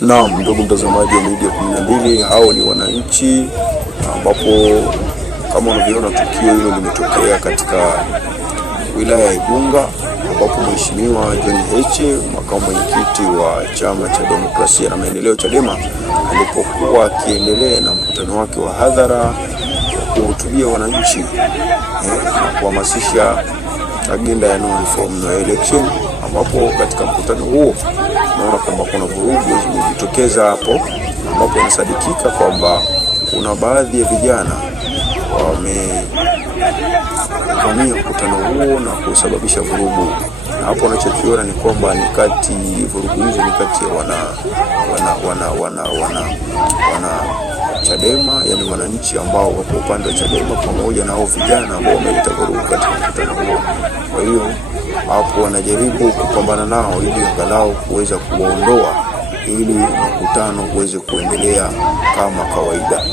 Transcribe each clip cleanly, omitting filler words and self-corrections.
Naam, ndugu mtazamaji wa Media 12, hao ni wananchi, ambapo kama unavyoona tukio hilo limetokea katika wilaya ya Igunga, ambapo Mheshimiwa John Heche, makamu mwenyekiti wa Chama cha Demokrasia na Maendeleo Chadema, alipokuwa akiendelea na mkutano wake wa hadhara kuhutubia wananchi na kuhamasisha agenda ya no reform no election, ambapo katika mkutano huo tunaona kwamba kuna vurugu zimejitokeza hapo, ambapo inasadikika kwamba kuna baadhi ya vijana wamevamia mkutano huo na kusababisha vurugu. Na hapo wanachokiona ni kwamba vurugu hizo ni kati ya wana Chadema, yani wananchi ambao wako upande wa Chadema pamoja na hao vijana ambao wameleta vurugu katika mkutano huo. Kwa hiyo hapo wanajaribu kupambana nao ili angalau kuweza kuwaondoa, ili mkutano uweze kuendelea kama kawaida.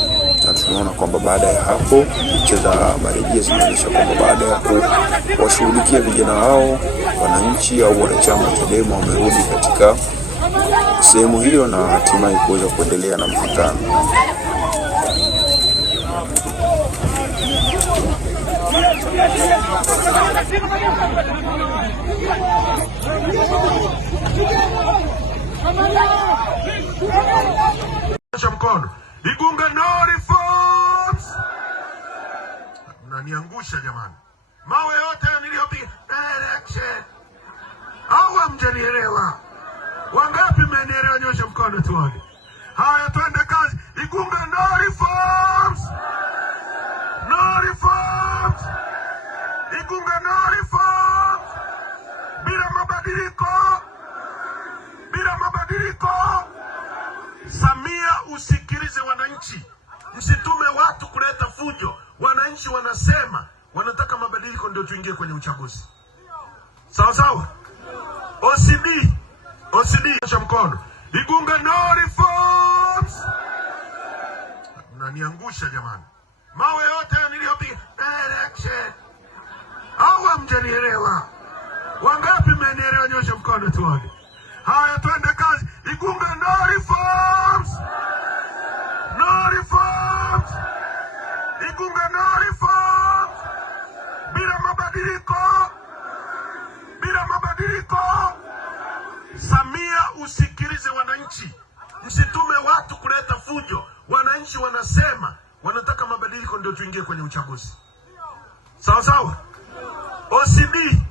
Na tunaona kwamba baada ya hapo picha za marejeo zinaonyesha kwamba baada ya kuwashughulikia vijana hao, wananchi au wanachama wa Chadema wamerudi katika sehemu hiyo na hatimaye kuweza kuendelea na mkutano. Mkono Igunga no reforms. Mnaniangusha jamani. Mawe yote niliyopiga election. Au hamjanielewa? Wangapi mmenielewa? Nyosha mkono tuone. Haya, twende kazi. Igunga no reforms. No reforms. Igunga no reforms. Bila mabadiliko. Bila mabadiliko. Samia, usikilize wananchi. Msitume watu kuleta fujo. Wananchi wanasema wanataka mabadiliko ndio tuingie kwenye uchaguzi. Sawa sawa? OCD nyosha mkono. Igunga no reforms. Mnaniangusha jamani. Mawe yote niliyopiga election. Au hamjanielewa? Wangapi mmenielewa? Nyosha mkono tuone. Haya, twende kazi. Igunga no reforms. No reforms. Igunga no reforms. Bila mabadiliko. Bila mabadiliko. Samia, usikilize wananchi. Msitume watu kuleta fujo. Wananchi wanasema wanataka mabadiliko ndio tuingie kwenye uchaguzi. Sawa sawa? OCD